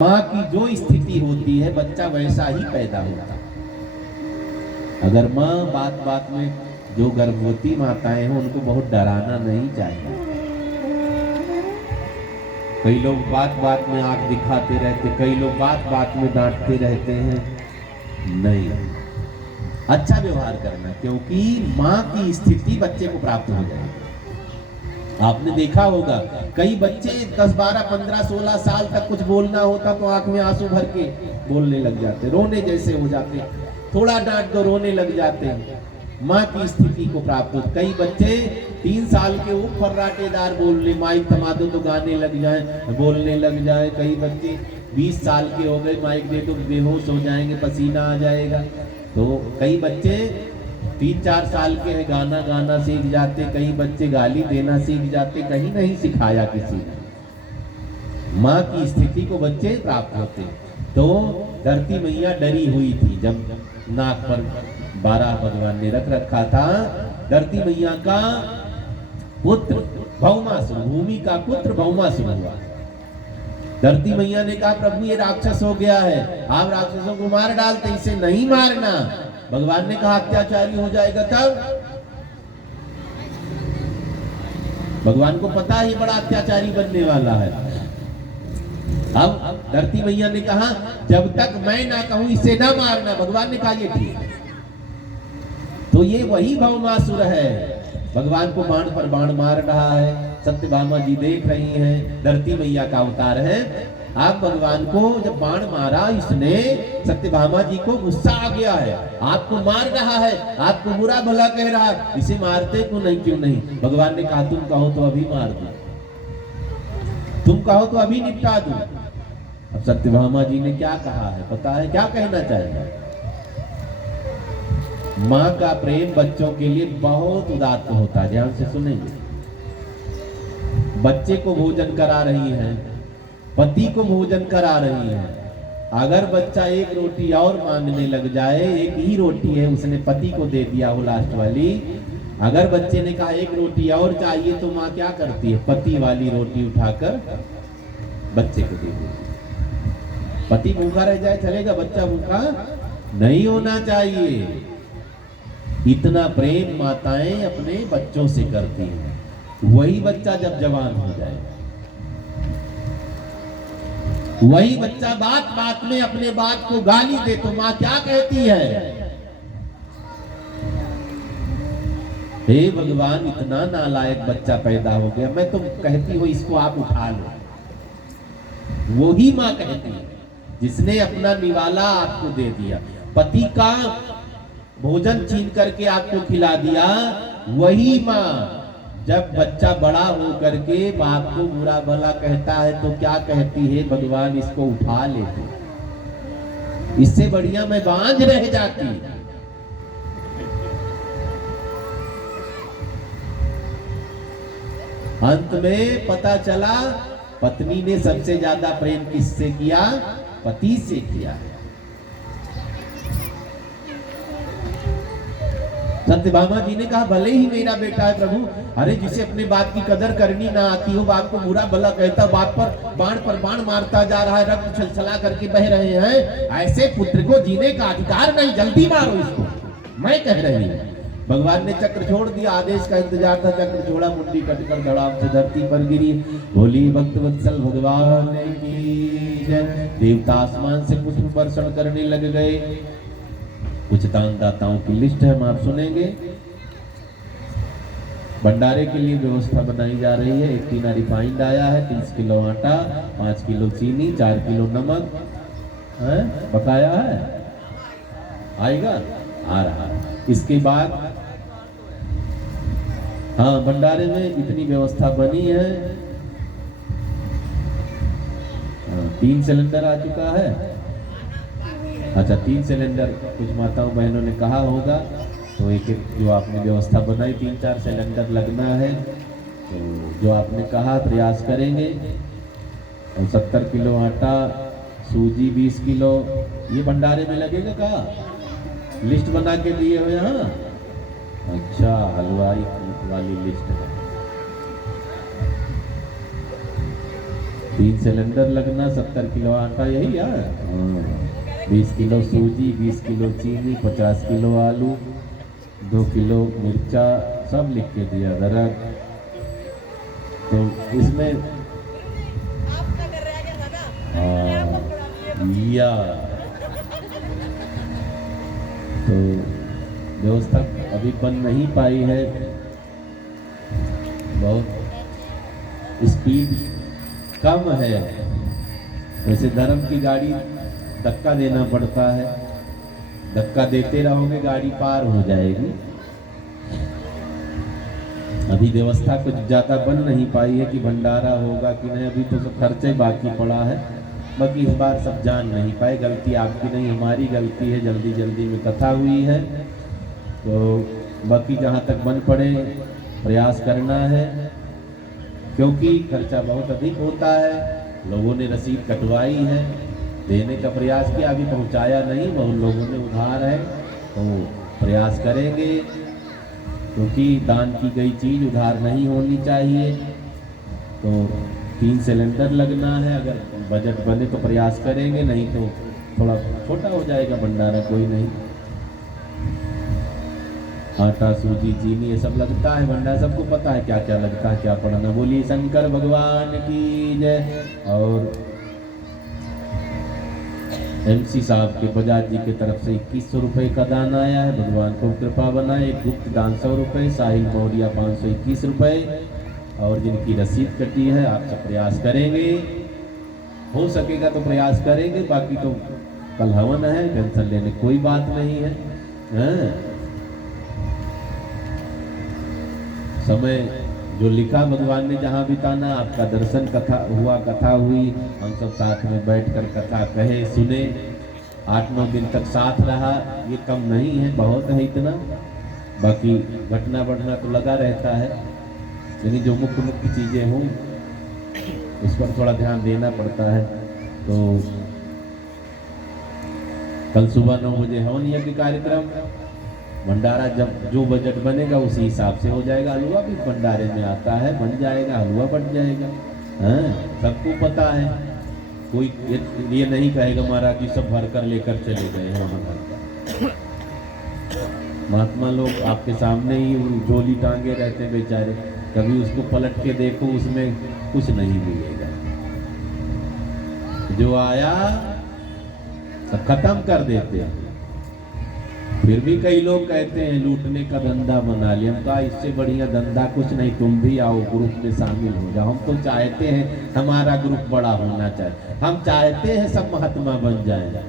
माँ की जो स्थिति होती है बच्चा वैसा ही पैदा होता है। अगर माँ बात बात में जो गर्भवती माताएं हैं उनको बहुत डराना नहीं चाहिए। कई लोग बात बात में आंख दिखाते रहते, कई लोग बात बात में डांटते रहते हैं। नहीं, अच्छा व्यवहार करना, क्योंकि माँ की स्थिति बच्चे को प्राप्त हो जाएगी। आपने देखा होगा कई बच्चे 10, 12, 15, 16 साल तक कुछ बोलना होता तो आंख में आंसू भर के बोलने लग जाते, रोने जैसे हो जाते, थोड़ा डांट दो रोने लग जाते। माँ की स्थिति को प्राप्त हो। कई बच्चे 3 साल के वो फर्राटेदार बोलने, माइक थमा दो तो गाने लग जाए, बोलने लग जाए। कई बच्चे 20 साल के हो गए, माइक दे दो बेहोश हो जाएंगे, पसीना आ जाएगा। तो कई बच्चे 3-4 साल के हैं, गाना गाना सीख जाते। कई बच्चे गाली देना सीख जाते, कहीं नहीं सिखाया किसी ने। माँ की स्थिति को बच्चे प्राप्त होते। तो धरती मैया डरी हुई थी जब नाक पर 12 भगवान ने रख रखा था। धरती मैया का पुत्र भौमासुर, भूमि का पुत्र भौमासुर हुआ। धरती मैया ने कहा प्रभु ये राक्षस हो गया है, आप राक्षसों को मार डालते, इसे नहीं मारना। भगवान ने कहा अत्याचारी हो जाएगा। तब भगवान को पता ही बड़ा अत्याचारी बनने वाला है। अब धरती मैया ने कहा जब तक मैं ना कहूं इसे ना मारना। भगवान ने कहा ये ठीक है। तो ये वही भौमासुर है, भगवान को बाण पर बाण मार रहा है। सत्यभामा जी देख रही हैं, धरती मैया का अवतार है। आप भगवान को जब बाण मारा इसने, सत्यभामा जी को गुस्सा आ गया है, आपको मार रहा है, आपको बुरा भला कह रहा है, इसे मारते क्यों नहीं? क्यों नहीं? भगवान ने कहा तुम कहो तो अभी मार दूं, तुम कहो तो अभी निपटा दूं। अब सत्यभामा जी ने क्या कहा है पता है? क्या कहना चाहिए? माँ का प्रेम बच्चों के लिए बहुत उदात्त होता है। ध्यान से सुनेंगे। बच्चे को भोजन करा रही है, पति को भोजन करा रही है। अगर बच्चा एक रोटी और मांगने लग जाए, एक ही रोटी है उसने पति को दे दिया हो लास्ट वाली, अगर बच्चे ने कहा एक रोटी और चाहिए तो माँ क्या करती है? पति वाली रोटी उठाकर बच्चे को दे देती। पति भूखा रह जाए चलेगा, बच्चा भूखा नहीं होना चाहिए। इतना प्रेम माताएं अपने बच्चों से करती हैं। वही बच्चा जब जवान हो जाए, वही बच्चा बात बात में अपने बाप को गाली दे तो माँ क्या कहती है? हे भगवान इतना नालायक बच्चा पैदा हो गया, मैं तुम कहती हो इसको आप उठा लो। वो ही माँ कहती है जिसने अपना निवाला आपको दे दिया, पति का भोजन छीन करके आपको खिला दिया। वही माँ जब बच्चा बड़ा हो करके बाप को बुरा भला कहता है तो क्या कहती है? भगवान इसको उठा लेते, इससे बढ़िया मैं बांझ रह जाती। अंत में पता चला पत्नी ने सबसे ज्यादा प्रेम किससे किया? पति से किया। सत्यभामा जी ने कहा भले ही मेरा बेटा है प्रभु, अरे जिसे अपने बाप की कदर करनी ना आती हो, बाप को बुरा भला कहता, बाप पर बाण मारता जा रहा है, रक्त छलछला करके बह रहे हैं, ऐसे पुत्र को जीने का अधिकार नहीं, जल्दी मारो इसको, मैं कह रही हूँ। भगवान ने चक्र छोड़ दिया, आदेश का इंतजार था, चक्र छोड़ा, मुंडी कटकर धड़ाम से धरती पर गिरी। बोली भक्तवत्सल भगवान की जय। देवता आसमान से पुष्प वर्षण करने लग गए। कुछ दानदाताओं की लिस्ट है, हम आप सुनेंगे। भंडारे के लिए व्यवस्था बनाई जा रही है। 1 टीना रिफाइंड आया है, 30 किलो आटा, 5 किलो चीनी, 4 किलो नमक है, बकाया है, आएगा, आ रहा है। इसके बाद हाँ भंडारे में इतनी व्यवस्था बनी है। 3 सिलेंडर आ चुका है। अच्छा 3 सिलेंडर कुछ माताओं बहनों ने कहा होगा, तो एक जो आपने व्यवस्था बनाई 3-4 सिलेंडर लगना है, तो जो आपने कहा प्रयास करेंगे। और 70 किलो आटा, सूजी 20 किलो, ये भंडारे में लगेगा। कहा लिस्ट बना के दिए हो यहाँ? अच्छा हलवाई वाली लिस्ट है। 3 सिलेंडर लगना, 70 किलो आटा, यही यार। हाँ, 20 किलो सूजी, 20 किलो चीनी, 50 किलो आलू, 2 किलो मिर्चा, सब लिख के दिया अदरक। तो इसमें या तो व्यवस्था अभी बन नहीं पाई है, बहुत स्पीड कम है। वैसे धर्म की गाड़ी धक्का देना पड़ता है, धक्का देते रहोगे गाड़ी पार हो जाएगी। अभी व्यवस्था कुछ ज़्यादा बन नहीं पाई है कि भंडारा होगा कि नहीं, अभी तो सब खर्चे बाकी पड़ा है। बाकी इस बार सब जान नहीं पाए, गलती आपकी नहीं हमारी गलती है, जल्दी जल्दी में कथा हुई है। तो बाकी जहाँ तक बन पड़े प्रयास करना है, क्योंकि खर्चा बहुत अधिक होता है। लोगों ने रसीद कटवाई है, देने का प्रयास किया, अभी पहुँचाया नहीं, बहुत लोगों ने उधार है, तो प्रयास करेंगे, क्योंकि दान की गई चीज़ उधार नहीं होनी चाहिए। तो 3 सिलेंडर लगना है, अगर बजट बने तो प्रयास करेंगे, नहीं तो थोड़ा छोटा हो जाएगा भंडारा, कोई नहीं। आटा, सूजी, चीनी, ये सब लगता है भंडारा, सबको पता है क्या क्या लगता है, क्या पढ़ना। बोलिए शंकर भगवान की जय। और MC साहब के बजाज जी की तरफ से 2100 रुपये का दान आया है, भगवान को कृपा बनाए। एक गुप्त दान 100 रुपये, साहिल मौर्या 521 रुपये, और जिनकी रसीद कटी है आप सब प्रयास करेंगे, हो सकेगा तो प्रयास करेंगे। बाकी तो कल हवन है, टेंशन लेने कोई बात नहीं है। समय जो लिखा भगवान ने जहाँ बिताना, आपका दर्शन कथा हुआ, कथा हुई, हम सब साथ में बैठकर कथा कहे सुने, 8-9 दिन तक साथ रहा, ये कम नहीं है, बहुत है इतना। बाकी घटना बढ़ना तो लगा रहता है, यानी जो मुख्य मुख्य चीज़ें हों उस पर थोड़ा ध्यान देना पड़ता है। तो कल सुबह 9 बजे हवन यज्ञ कार्यक्रम, भंडारा जब जो बजट बनेगा उसी हिसाब से हो जाएगा। हलवा भी भंडारे में आता है, बन जाएगा, हलवा बन जाएगा। हाँ, सबको पता है, कोई ये नहीं कहेगा महाराज जी सब भर कर लेकर चले गए हैं वहाँ पर। महात्मा लोग आपके सामने ही झोली टांगे रहते हैं बेचारे, कभी उसको पलट के देखो, उसमें कुछ नहीं मिलेगा। जो आया सब खत्म कर देते हैं। फिर भी कई लोग कहते हैं लूटने का धंधा बना लिया। हम कहा इससे बढ़िया धंधा कुछ नहीं, तुम भी आओ, ग्रुप में शामिल हो जाओ। हम तो चाहते हैं हमारा ग्रुप बड़ा होना चाहिए, हम चाहते हैं सब महात्मा बन जाए।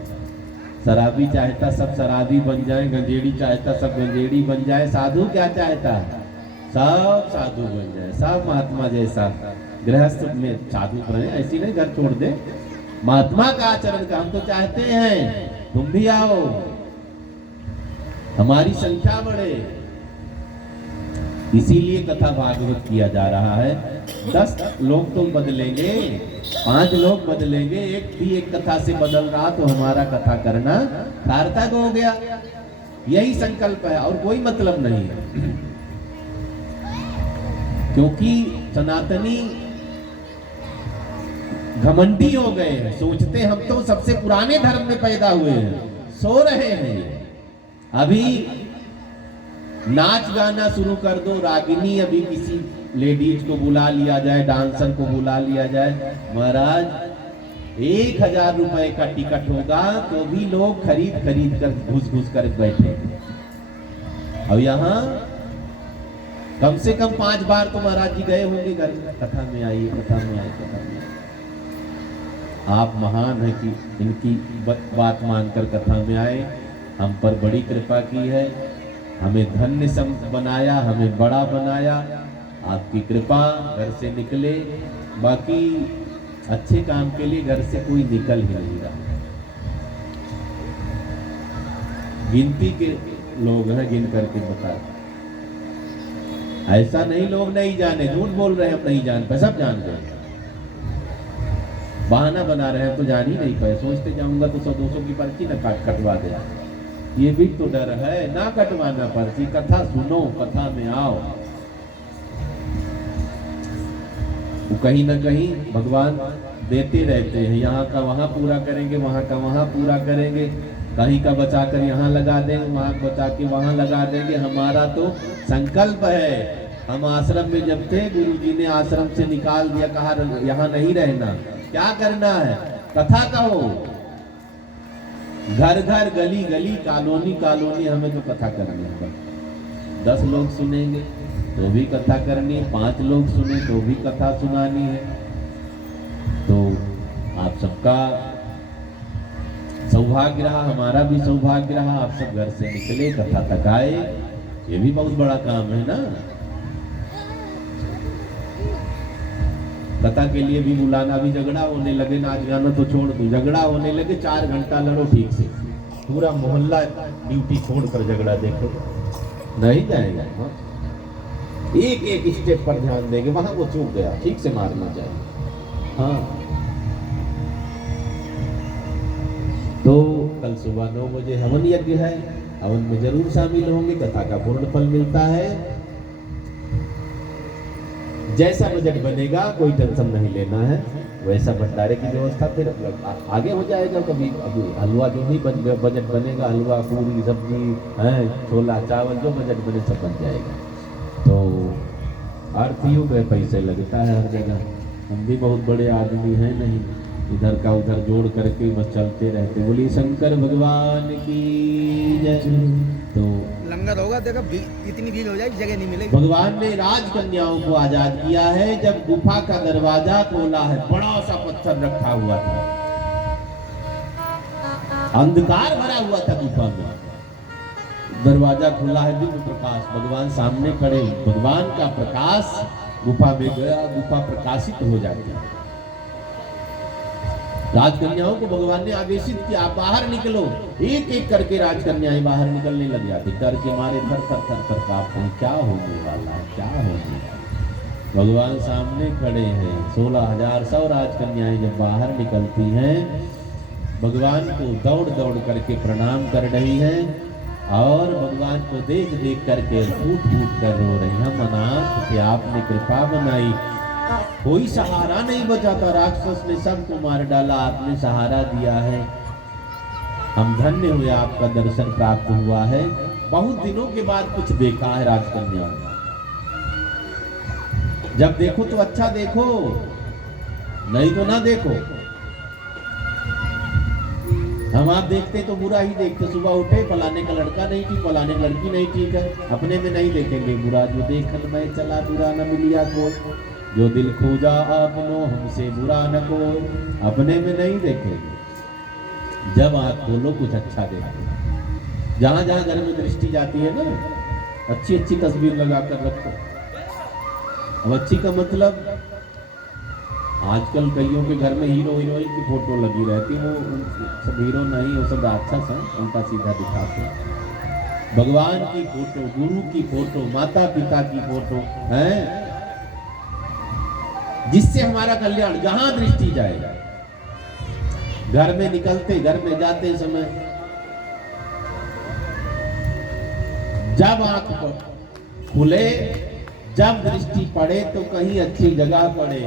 शराबी चाहता सब शराबी बन जाए, गंजेड़ी चाहता सब गंजेड़ी बन जाए, साधु क्या चाहता है सब साधु बन जाए, सब महात्मा जैसा। गृहस्थ में साधु बने, ऐसी नहीं घर छोड़ दे, महात्मा का आचरण का हम तो चाहते हैं। तुम भी आओ, हमारी संख्या बढ़े, इसीलिए कथा भागवत किया जा रहा है। 10 लोग तो बदलेंगे, 5 लोग बदलेंगे, एक भी एक कथा से बदल रहा तो हमारा कथा करना सार्थक हो गया। यही संकल्प है और कोई मतलब नहीं है। क्योंकि सनातनी घमंडी हो गए हैं, सोचते हम तो सबसे पुराने धर्म में पैदा हुए हैं, सो रहे हैं। अभी नाच गाना शुरू कर दो, रागिनी, अभी किसी लेडीज को बुला लिया जाए, डांसर को बुला लिया जाए, महाराज 1000 रुपए का टिकट होगा तो भी लोग खरीद कर घुस कर बैठे। अब यहाँ कम से कम 5 बार तो महाराज जी गए होंगे घर, कथा में आइए, कथा में आइए, कथा में। आप महान है कि इनकी बात मानकर कथा में आए, हम पर बड़ी कृपा की है, हमें धन्य बनाया, हमें बड़ा बनाया। आपकी कृपा, घर से निकले, बाकी अच्छे काम के लिए घर से कोई निकल ही नहीं रहा। गिनती के लोग हैं, गिन करके बता, ऐसा नहीं लोग नहीं जाने, झूठ बोल रहे हैं हम नहीं जान पाए, सब जान गए, बहाना बना रहे हैं तो जान ही नहीं पाए। सोचते जाऊंगा तो 100-200 की पर्ची न कटवा दे, ये भी तो डर है, ना कटवाना पर्ची, कथा सुनो, कथा में आओ। वो कहीं ना कहीं भगवान देते रहते हैं, यहाँ का वहाँ पूरा करेंगे, वहाँ का वहाँ पूरा करेंगे, कहीं का बचा कर यहाँ लगा देंगे, वहाँ बचा के वहाँ लगा देंगे। हमारा तो संकल्प है, हम आश्रम में जब थे गुरुजी ने आश्रम से निकाल दिया, कहा यहाँ नहीं रहना। क्या करना है? कथा कहो, घर घर गली गली कॉलोनी कॉलोनी हमें तो कथा करनी है। 10 लोग सुनेंगे तो भी कथा करनी है, 5 लोग सुने तो भी कथा सुनानी है। तो आप सबका सौभाग्य रहा, हमारा भी सौभाग्य रहा, आप सब घर से निकले, कथा तक आए, ये भी बहुत बड़ा काम है ना। कथा के लिए भी बुलाना, भी झगड़ा होने लगे, नाच गाना तो छोड़ दो, झगड़ा होने लगे 4 घंटा लड़ो ठीक से, पूरा मोहल्ला ड्यूटी छोड़कर झगड़ा देखो, नहीं जाएगा। हाँ? एक एक स्टेप पर ध्यान देंगे, वहां वो चूक गया, ठीक से मारना चाहिए। हाँ, तो कल सुबह 9 बजे हवन यज्ञ है, हवन में जरूर शामिल होंगे, कथा का पूर्ण फल मिलता है। जैसा बजट बनेगा कोई टेंशन नहीं लेना है, वैसा भंडारे की व्यवस्था फिर आगे हो जाएगा। कभी अभी हलवा जो भी बजट बनेगा, हलवा पूरी सब्जी है, छोला चावल जो बजट बने सब बन जाएगा। तो आरतियों में पैसे लगता है हर जगह, हम भी बहुत बड़े आदमी हैं नहीं, इधर का उधर जोड़ करके बस चलते रहते। बोलिए शंकर भगवान की जय। तो लंगर होगा, देखो इतनी भीड़ हो जाएगी, जगह नहीं मिलेगी। भगवान ने राजकन्याओं को आजाद किया है। जब गुफा का दरवाजा खोला है, बड़ा सा पत्थर रखा हुआ था, अंधकार भरा हुआ था गुफा में, दरवाजा खुला है, दिव्य प्रकाश, भगवान सामने खड़े, भगवान का प्रकाश गुफा में गया, गुफा प्रकाशित हो जाती है। राजकन्याओं को भगवान ने आदेशित किया, आप बाहर निकलो। एक एक करके राजकन्याएं बाहर निकलने लग जाती, डर के मारे थर थर थर थर कांपते हैं, क्या होने वाला है, क्या होने वाला है। भगवान सामने खड़े हैं, 16,000 100 राजकन्याएं जब बाहर निकलती हैं, भगवान को दौड़ दौड़ करके प्रणाम कर रही हैं, और भगवान को देख देख करके फूट फूट कर रो रही हैं। अनाथ थे, आपने कृपा बनाई, कोई सहारा नहीं बचा था, राक्षस ने सबको मार डाला, आपने सहारा दिया है, हम धन्य हुए, आपका दर्शन प्राप्त हुआ है। बहुत दिनों के बाद कुछ देखा है राजकन्याओं ने। जब देखो तो अच्छा देखो, नहीं तो ना देखो। हम आप देखते तो बुरा ही देखते, सुबह उठे फलाने का लड़का नहीं ठीक, फलाने की लड़की नहीं ठीक है, अपने में नहीं देखेंगे बुरा। जो देखन में चला बुरा न मिलिया को, जो दिल खोजा आपनो हमसे बुरा न को, अपने में नहीं देखेंगे। जब आँख खोलो कुछ अच्छा देखो। जहां जहां घर में दृष्टि जाती है ना, अच्छी अच्छी तस्वीर लगा कर रखो। अब अच्छी का मतलब, आजकल कईयों के घर में हीरो हीरोइन की फोटो लगी रहती, वो सब हीरो नहीं, वो सब राक्षस हैं, उनका सीधा दिखाते हैं। भगवान की फोटो, गुरु की फोटो, माता पिता की फोटो है, जिससे हमारा कल्याण, जहां दृष्टि जाएगा। घर में निकलते, घर में जाते समय जब आंख खुले, जब दृष्टि पड़े तो कहीं अच्छी जगह पड़े।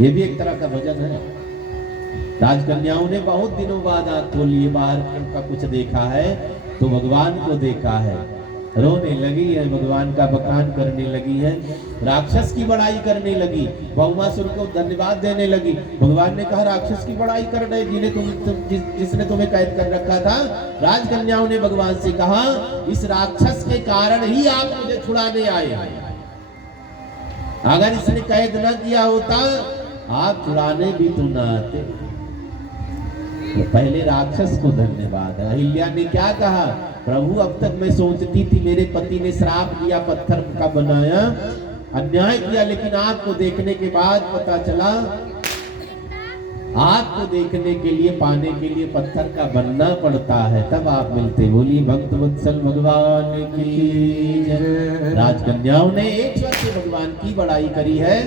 ये भी एक तरह का भजन है। राजकन्याओं ने बहुत दिनों बाद आंख खोली, बाहर का कुछ देखा है तो भगवान को देखा है, रोने लगी है, भगवान का बखान करने लगी है, राक्षस की बड़ाई करने लगी, भौमासुर को धन्यवाद देने लगी। भगवान ने कहा राक्षस की बड़ाई कर रहे, जिसने तुम्हें कैद कर रखा था। राजकन्याओं ने भगवान से कहा, इस राक्षस के कारण ही आप मुझे छुड़ाने आए हैं, अगर इसने कैद न किया होता आप छुड़ाने भी तो न आते। तो पहले राक्षस को धन्यवाद है। अहिल्या ने क्या कहा, प्रभु अब तक मैं सोचती थी मेरे पति ने श्राप दिया, पत्थर का बनाया, अन्याय किया, लेकिन आपको देखने के बाद पता चला आपको देखने के लिए, पाने के लिए पत्थर का बनना पड़ता है, तब आप मिलते। बोलिए भक्त वत्सल भगवान की जय। राजकन्याओं ने एक स्वर से भगवान की बड़ाई करी है।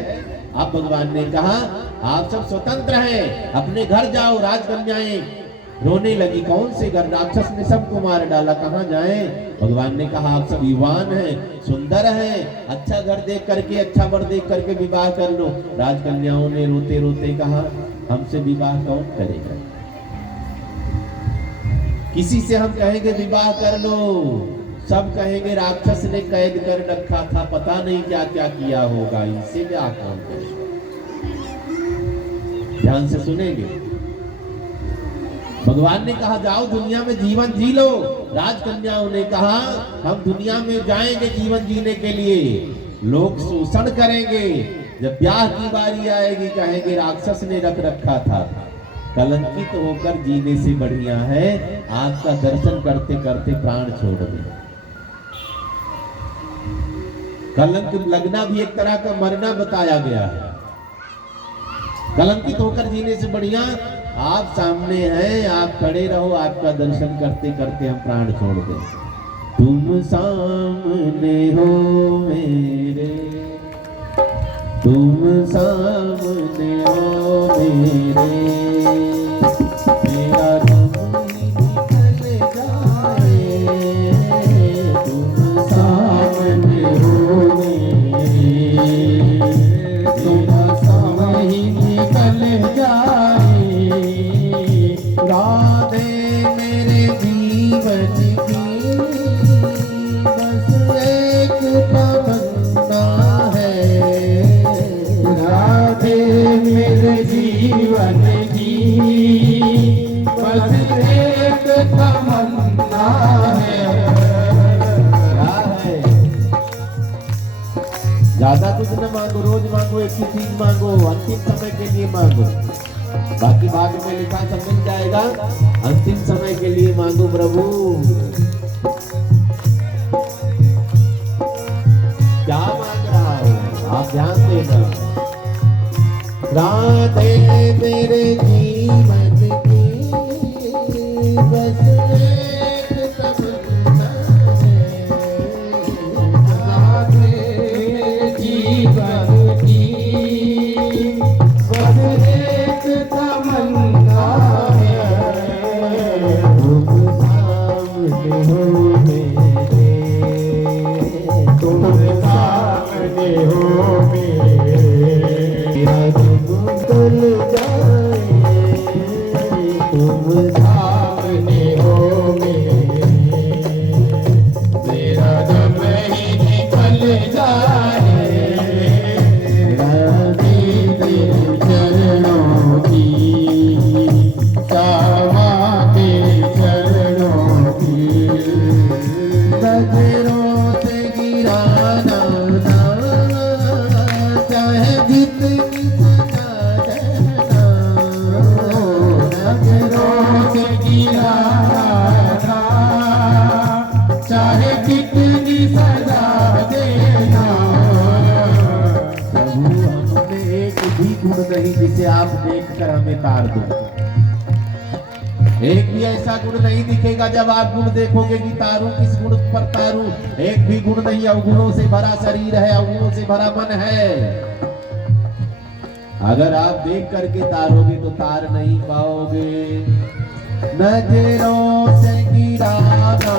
अब भगवान ने कहा आप सब स्वतंत्र हैं, अपने घर जाओ। राजकन्याएं रोने लगी, कौन से घर, राक्षस ने सबको मार डाला, कहाँ जाएं? भगवान ने कहा आप सब युवान हैं, सुंदर हैं, अच्छा घर देख करके, अच्छा वर देख करके विवाह कर लो। राजकन्याओं ने रोते रोते कहा हमसे विवाह कौन करेगा, किसी से हम कहेंगे विवाह कर लो, सब कहेंगे राक्षस ने कैद कर रखा था, पता नहीं क्या क्या किया होगा, इनसे क्या काम करेगा। ध्यान से सुनेंगे। भगवान ने कहा जाओ दुनिया में जीवन जी लो। राजकन्याओं ने कहा हम दुनिया में जाएंगे जीवन जीने के लिए, लोग शोषण करेंगे, जब ब्याह की बारी आएगी कहेंगे राक्षस ने रख रखा था। कलंकित होकर जीने से बढ़िया है आपका दर्शन करते करते प्राण छोड़ दे। कलंक लगना भी एक तरह का मरना बताया गया है। कलंकित होकर जीने से बढ़िया आप सामने हैं, आप खड़े रहो, आपका दर्शन करते करते हम प्राण छोड़ दें। तुम सामने हो मेरे, तुम सामने हो मेरे, मेरा दम निकल जाए, तुम सामने हो मेरे, तुम सामने निकल जाए, राधे मेरे जीवन की बस एक तमन्ना है, राधे मेरे जीवन की बस एक तमन्ना है। ज्यादा कुछ न मांगो, रोज मांगो, एक ही चीज मांगो, अंतिम समय के लिए मांगो, बाकी बाद में लिखा सब मिल जाएगा, अंतिम समय के लिए मांगो प्रभु। क्या मांग रहा है आप ध्यान देना। राधे मेरे जीवन की बस एक तमन्ना है, राधे मेरे जीवन की बस एक तमन्ना है, तुम सामने हो मेरे, तुम सामने हो मेरे, मेरा दम निकल जाए, तुम सामने हो मेरे, मेरा दम ही निकल जाए, राधे तेरे चरणों की, सावा के चरणों की, नजरों से गिराना ना, चाहे जितनी सजा देना, नजरों से गिराना ना, चाहे कितनी सजा देना। प्रभु हमने एक भी गुण नहीं जिसे आप देखकर हमें तार दो, एक भी ऐसा गुण नहीं दिखेगा जब आप गुण देखोगे कि तारू किस गुण पर तारू, एक भी गुण नहीं, अवगुणों से भरा शरीर है, अवगुणों से भरा मन है। अगर आप देख करके तारोगे तो तार नहीं पाओगे। नजरों से गिराना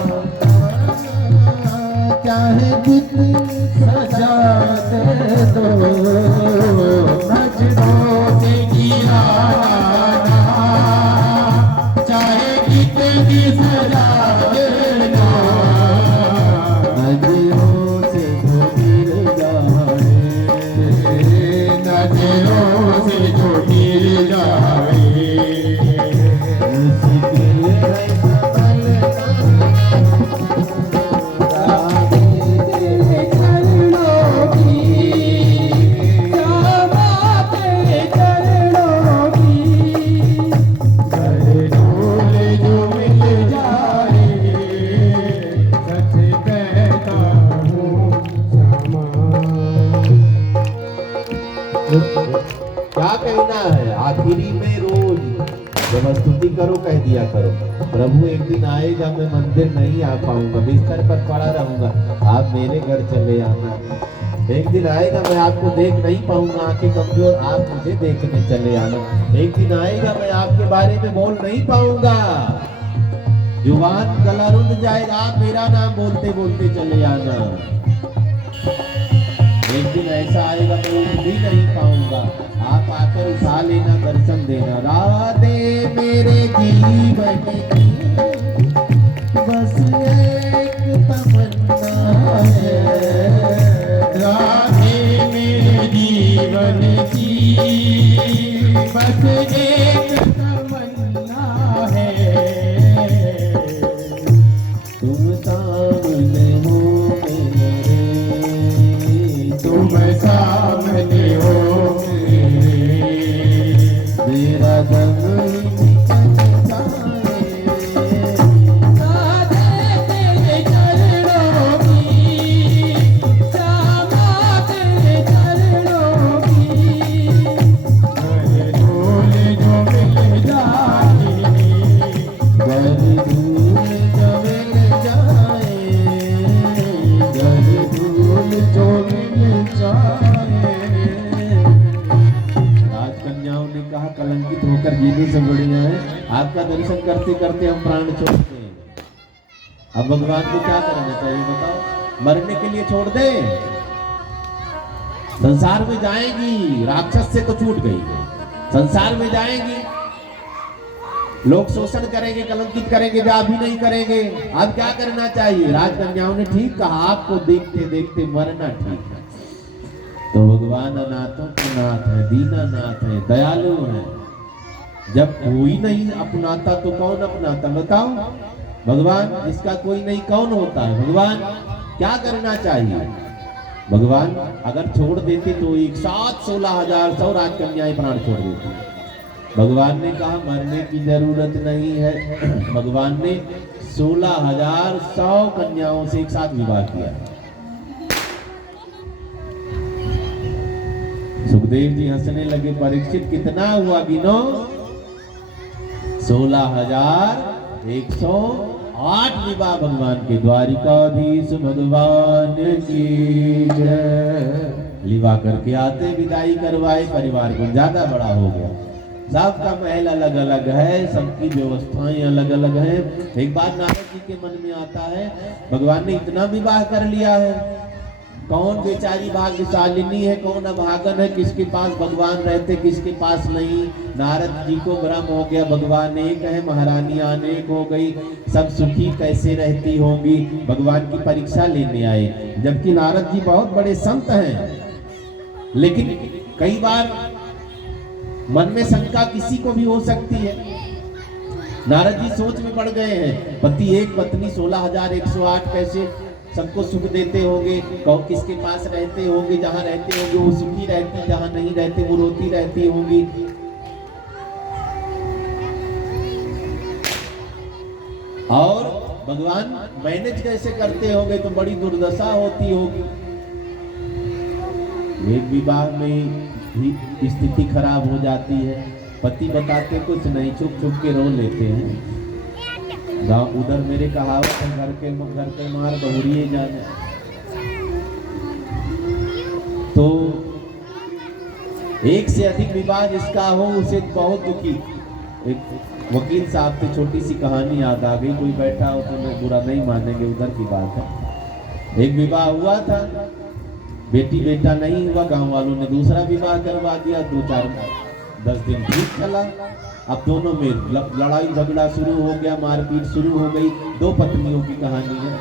चाहे जितनी सजा दे दो, नजरों से गिराना चाहे कितनी सजा देना, नजरों से जो गिर जाए, नजरों से जो गिर जाए, उसके है सबल राधे तेरे चरणों की, क्या बात है चरणों की, जो मिल जाए, सच कहता हूँ क्षमा। क्या कहना है आखिरी में, रोज जब स्तुति करो कह दिया करो प्रभु एक दिन आएगा मैं मंदिर नहीं आ पाऊंगा, बिस्तर पर पड़ा रहूंगा, आप मेरे घर चले आना। एक दिन आएगा मैं आपको देख नहीं पाऊंगा, आंखें कमजोर, आप मुझे देखने चले आना। एक दिन आएगा मैं आपके बारे में बोल नहीं पाऊंगा, जुबान गला रुंध जाएगा, आप मेरा नाम बोलते बोलते चले आना। एक दिन ऐसा आएगा मैं उठ भी नहीं पाऊंगा, आप आकर उठा लेना, दर्शन देना। राधे मेरे जीवन की बस एक तमन्ना है, राधे मेरे जीवन की बस एक तमन्ना है, तुम सामने हो मेरे, तुम सामने हो मेरा दम निकल जाए। राधे तेरे चरणों की, श्यामा तेरे चरणों की, घर डोल जो मिल जाए, घर धूल जो मिल जाए, घर डोल जो मिल जाए। राजकन्याओं ने कहा कलंकित होकर जीने से बढ़िया है आपका दर्शन करते करते हम प्राण छोड़ते हैं। अब भगवान को क्या करना चाहिए बताओ, मरने के लिए छोड़ दे? संसार में जाएंगी, राक्षस से तो छूट गई, संसार में जाएंगी, लोग शोषण करेंगे, कलंकित करेंगे, ब्याह भी नहीं करेंगे। अब क्या करना चाहिए? राजकन्याओं ने ठीक कहा, आपको देखते देखते मरना ठीक है। तो भगवान अनाथों के नाथ है, दीनानाथ है, दयालु है। जब कोई नहीं अपनाता तो कौन अपनाता बताओ? भगवान जिसका कोई नहीं कौन होता है? भगवान क्या करना चाहिए? भगवान अगर छोड़ देते तो एक साथ 16,100 राजकन्याएं प्राण छोड़ देती। भगवान ने कहा मरने की जरूरत नहीं है। भगवान ने 16,100 कन्याओं से एक साथ विवाह किया। सुखदेव जी हंसने लगे, परीक्षित कितना हुआ गिनो? 16,108 विवाह भगवान के। द्वारिकाधीश भगवान की जय। विवाह करके आते, विदाई करवाए, परिवार को ज्यादा बड़ा हो गया। सबका महल अलग अलग है, सबकी व्यवस्थाएं अलग अलग हैं। एक बात नारद जी के मन में आता है, भगवान ने इतना विवाह कर लिया है, कौन बेचारी भाग्यशालिनी है, कौन अभागन है, किसके पास भगवान रहते, किसके पास नहीं। नारद जी को भ्रम हो गया, भगवान एक है, महारानी अनेक हो गई, सब सुखी कैसे रहती होंगी। भगवान की परीक्षा लेने आए, जबकि नारद जी बहुत बड़े संत हैं। लेकिन कई बार मन में शंका किसी को भी हो सकती है। नारद जी सोच में पड़ गए हैं, पति एक, पत्नी 16,108 कैसे सबको सुख देते होंगे, कौन किसके पास रहते होंगे, जहां रहते होंगे वो सुखी रहती, जहां नहीं रहते वो रोती रहती होंगी। और भगवान मैनेज कैसे करते होंगे, तो बड़ी दुर्दशा होती होगी। एक विवाह में भी स्थिति खराब हो जाती है, पति बताते कुछ नहीं, छुप छुप के रो लेते हैं। गाँव उधर मेरे कहावत है, घर के मार बहुरिए जाने। तो एक से अधिक विवाह जिसका हो उसे बहुत दुखी। एक वकील साहब से छोटी सी कहानी याद आ गई, कोई बैठा हो तो मैं बुरा नहीं मानेंगे, उधर की बात है। एक विवाह हुआ था, बेटी बेटा नहीं हुआ, गांव वालों ने दूसरा विवाह करवा दिया। 2-4-10 दिन ठीक चला, अब दोनों में लड़ाई झगड़ा शुरू हो गया, मारपीट शुरू हो गई। 2 पत्नियों की कहानी है।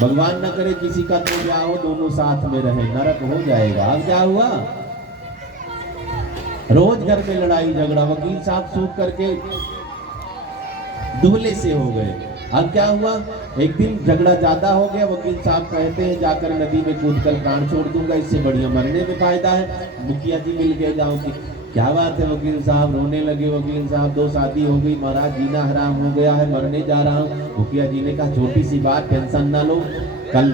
भगवान न करे किसी का तो ब्याह हो, दोनों साथ में रहे, नरक हो जाएगा। अब क्या हुआ, रोज घर में लड़ाई झगड़ा, वकील साहब सूख करके दुबले से हो गए। अब क्या हुआ, एक दिन झगड़ा ज्यादा हो गया, वकील साहब कहते हैं जाकर नदी में कूदकर प्राण छोड़ दूंगा, इससे बढ़िया मरने में फायदा है। मुखिया जी मिल गए गांव की, क्या बात है वकील साहब, रोने लगे वकील साहब, 2 शादी हो गई महाराज, जीना हराम हो गया है, मरने जा रहा हूँ। मुखिया जी ने कहा छोटी सी बात, टेंशन ना लो, कल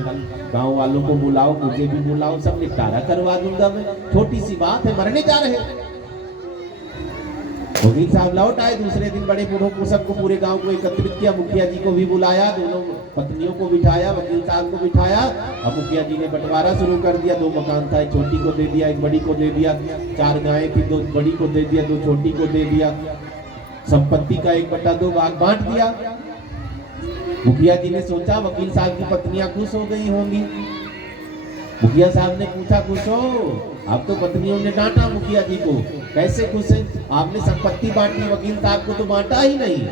गांव वालों को बुलाओ, मुझे भी बुलाओ, सब निपटारा करवा दूंगा मैं, छोटी सी बात है, मरने जा रहे। वकील साहब लौट आए दूसरे दिन, बड़े बूढ़ों को सबको पूरे गांव को एकत्रित किया, मुखिया जी को भी बुलाया, दोनों पत्नियों को बिठाया, वकील साहब को बिठाया। अब मुखिया जी ने बंटवारा शुरू कर दिया। 2 मकान था, एक छोटी को दे दिया, एक बड़ी को दे दिया। 4 गायें थी, 2 बड़ी को दे दिया, 2 छोटी को दे दिया। संपत्ति का 1/2 भाग बांट दिया। मुखिया जी ने सोचा वकील साहब की पत्नियां खुश हो गई होंगी। मुखिया साहब ने पूछा, खुश हो? अब तो पत्नियों ने डांटा मुखिया जी को, कैसे खुश है? आपने संपत्ति बांटी, वकील साहब को तो बांटा ही नहीं।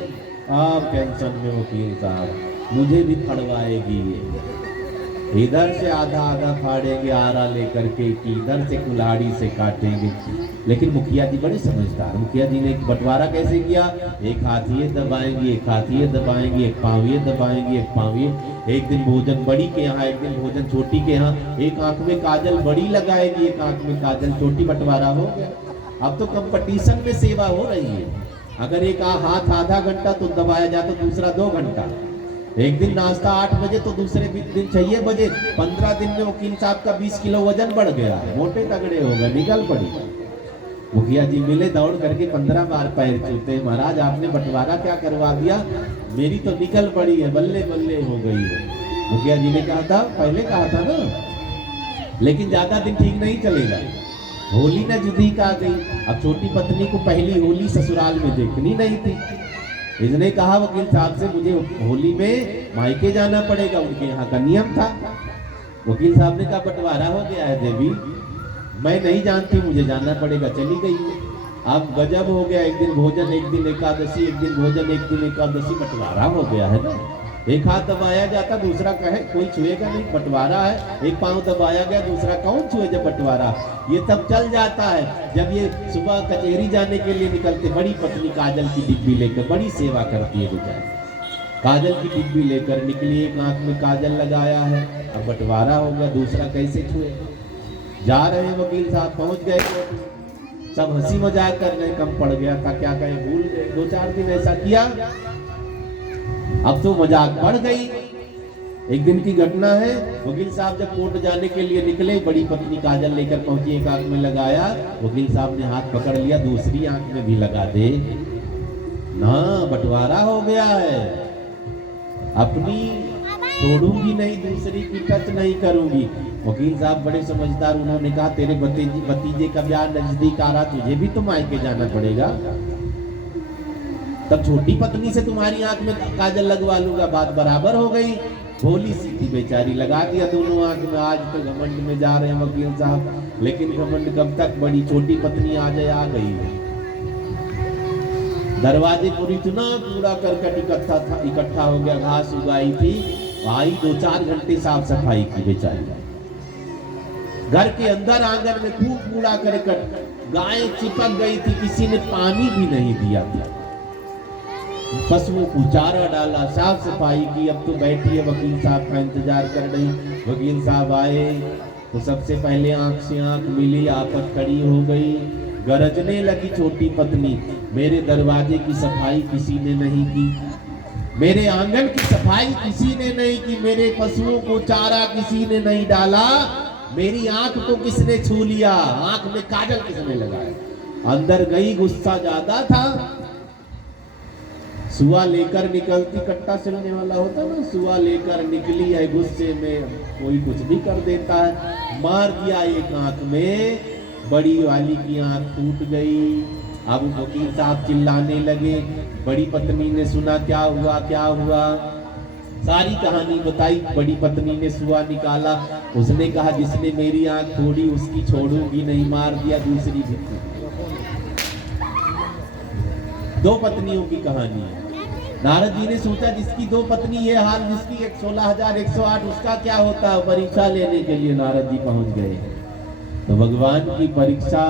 आप टेंशन में वकील साहब, मुझे भी फड़वाएगी ये। इधर से आधा आधा फाड़ेंगे आरा लेकर के, कि इधर से कुल्हाड़ी से काटेंगे। लेकिन मुखिया जी बड़े समझदार। मुखिया जी ने बंटवारा कैसे किया? एक हाथ ये दबाएंगे, एक हाथ ये दबाएंगे, एक पाँव ये दबाएंगे, एक पाँव ये। एक दिन भोजन बड़ी के यहाँ, एक दिन भोजन छोटी के यहाँ। एक आंख में काजल बड़ी लगाएगी, एक आंख में काजल छोटी। बंटवारा हो गया। अब तो कंपटीशन में सेवा हो रही है। अगर एक हाथ आधा घंटा तो दबाया जाए तो दूसरा 2 घंटा। एक दिन नाश्ता 8 बजे तो दूसरे दिन 6 बजे। 15 दिन में वकील साहब का 20 किलो वजन बढ़ गया, मोटे तगड़े हो गए, निकल पड़ी। मुखिया जी मिले, दौड़ करके 15 बार पैर छूते हैं, महाराज आपने बंटवारा क्या करवा दिया, मेरी तो निकल पड़ी है, बल्ले बल्ले हो गई है। मुखिया जी ने कहा था, पहले कहा था ना, लेकिन ज्यादा दिन ठीक नहीं चलेगा। होली नजदीक आ गई। अब छोटी पत्नी को पहली होली ससुराल में देखनी नहीं थी। इसने कहा वकील साहब से, मुझे होली में मायके जाना पड़ेगा, उनके यहाँ का नियम था। वकील साहब ने कहा, बंटवारा हो गया है देवी, मैं नहीं जानती, मुझे जाना पड़ेगा। चली गई। अब गजब हो गया, एक दिन भोजन, एक दिन एकादशी, एक दिन भोजन, एक दिन एकादशी। बंटवारा हो गया है ना। एक हाथ दबाया जाता, दूसरा कहे कोई छुएगा नहीं, बंटवारा है। एक पांव दबाया गया, दूसरा कौन छुए जब बंटवारा। ये तब चल जाता है जब ये सुबह कचहरी जाने के लिए निकलते। बड़ी पत्नी काजल की डिब्बी लेकर, बड़ी सेवा करती है बेचारी, काजल की डिब्बी लेकर निकली, एक आंख में काजल लगाया है। अब बंटवारा हो गया, दूसरा कैसे छुए। जा रहे हैं वकील साहब, पहुंच गए, सब हंसी मजाक कर रहे, कम पड़ गया था, क्या कहें, भूल गए। 2-4 दिन ऐसा किया, अब तो मजाक बढ़ गई। एक दिन की घटना है, वकील साहब जब कोर्ट जाने के लिए निकले, बड़ी पत्नी काजल लेकर पहुंची, एक आंख में लगाया। वकील साहब ने हाथ पकड़ लिया, दूसरी आंख में भी लगा दे ना, बंटवारा हो गया है। अपनी छोड़ूंगी नहीं, दूसरी की टच नहीं करूंगी। वकील साहब बड़े समझदार, उन्होंने कहा, तेरे भतीजे का ब्याह नजदीक आ रहा, तुझे भी तो मायके जाना पड़ेगा। तब छोटी पत्नी से तुम्हारी आंख में काजल लगवा लूंगा। बात बराबर हो गई। भोली सी थी बेचारी, लगा दिया दोनों आंख में। आज तो घमंड में जा रहे हैं वकील साहब, लेकिन घमंड कब तक, बड़ी छोटी पत्नी आ गई। दरवाजे पर इतना कूड़ा करकट इकट्ठा हो गया, घास उगाई थी। आई 2-4 घंटे साफ सफाई की बेचारी। घर के अंदर आंगन में खूब कूड़ा करकट, गाय चिपक गई थी, किसी ने पानी भी नहीं दिया था। पशुओं को चारा डाला, साफ सफाई की। अब तो बैठी है, वकील साहब का इंतजार कर रही। वकील साहब आए तो सबसे पहले आंख से आंख मिली, आपस खड़ी हो गई। गरजने लगी छोटी पत्नी, मेरे दरवाजे की सफाई किसी ने नहीं की, मेरे आंगन की सफाई किसी ने नहीं की, मेरे पशुओं को चारा किसी ने नहीं डाला, मेरी आंख को किसने छू लिया, आंख में काजल किसने लगाया। अंदर गई, गुस्सा ज्यादा था। सुआ लेकर निकलती, कट्टा सिलने वाला होता ना, सुआ लेकर निकली है, गुस्से में कोई कुछ भी कर देता है। मार दिया एक आंख में, बड़ी वाली की आंख टूट गई। अब वकील साहब चिल्लाने लगे। बड़ी पत्नी ने सुना, क्या हुआ क्या हुआ, सारी कहानी बताई। बड़ी पत्नी ने सुआ निकाला, उसने कहा, जिसने मेरी आंख तोड़ी उसकी छोड़ूंगी नहीं, मार दिया दूसरी भी। 2 पत्नियों की कहानी है। नारद जी ने सोचा, जिसकी 2 पत्नी ये हाल, जिसकी 16,108, उसका क्या होता है। परीक्षा लेने के लिए नारद जी पहुंच गए। तो भगवान की परीक्षा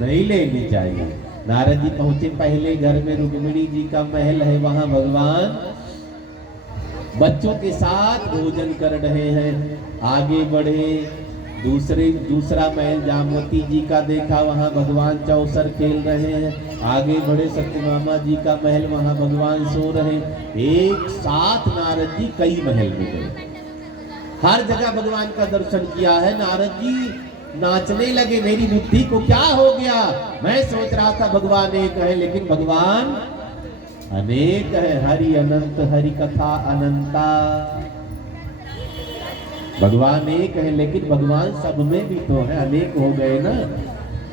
नहीं लेनी चाहिए। नारद जी पहुंचे, पहले घर में रुक्मिणी जी का महल है, वहां भगवान बच्चों के साथ भोजन कर रहे हैं। आगे बढ़े, दूसरा महल जामवती जी का देखा, वहां भगवान चौसर खेल रहे हैं। आगे बढ़े, सत्यभामा जी का महल, वहां भगवान सो रहे। एक साथ नारद जी कई महल में गए, हर जगह भगवान का दर्शन किया है। नारद जी नाचने लगे, मेरी बुद्धि को क्या हो गया। मैं सोच रहा था भगवान एक है, लेकिन भगवान अनेक है। हरि अनंत, हरि कथा अनंता। भगवान एक है, लेकिन भगवान सब में भी तो है, अनेक हो गए ना।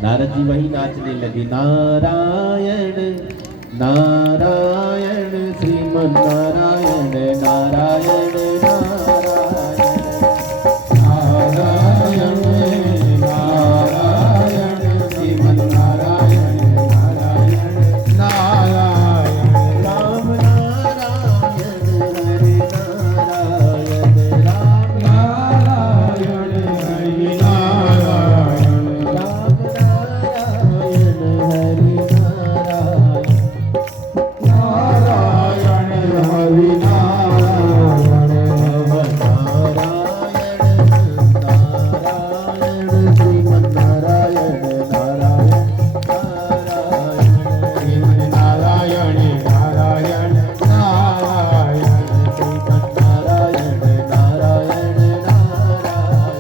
नारद जी वही नाचने लगे, नारायण नारायण श्रीमन नारायण नारायण नारायण नारायण नारायण श्रीमन नारायण नारायण नारायण राम नारायण हरे नारायण राम नारायण हरि नारायण राम नारायण हरे नारायण नारायण हरि नारायण नारायण श्रीमन नारायण नारायण नारायण श्रीमन नारायण नारायण नारायण श्रीमन नारायण नारायण नारायण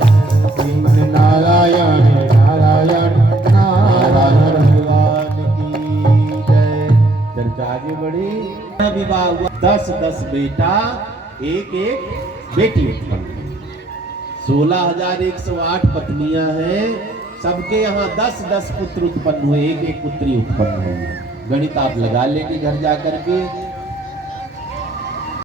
श्रीमन नारायण नारायण नारायण नारायण भगवान की जय। चर्चा आगे बढ़ी। विवाह हुआ, 10-10 बेटा, एक एक बेटी उत्पन्न हुई। 16,108 पत्नियां हैं, सबके यहाँ 10-10 पुत्र उत्पन्न हुए, एक एक पुत्री उत्पन्न हुई। गणित आप लगा लेंगे घर जा करके।